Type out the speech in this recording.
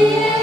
Yeah.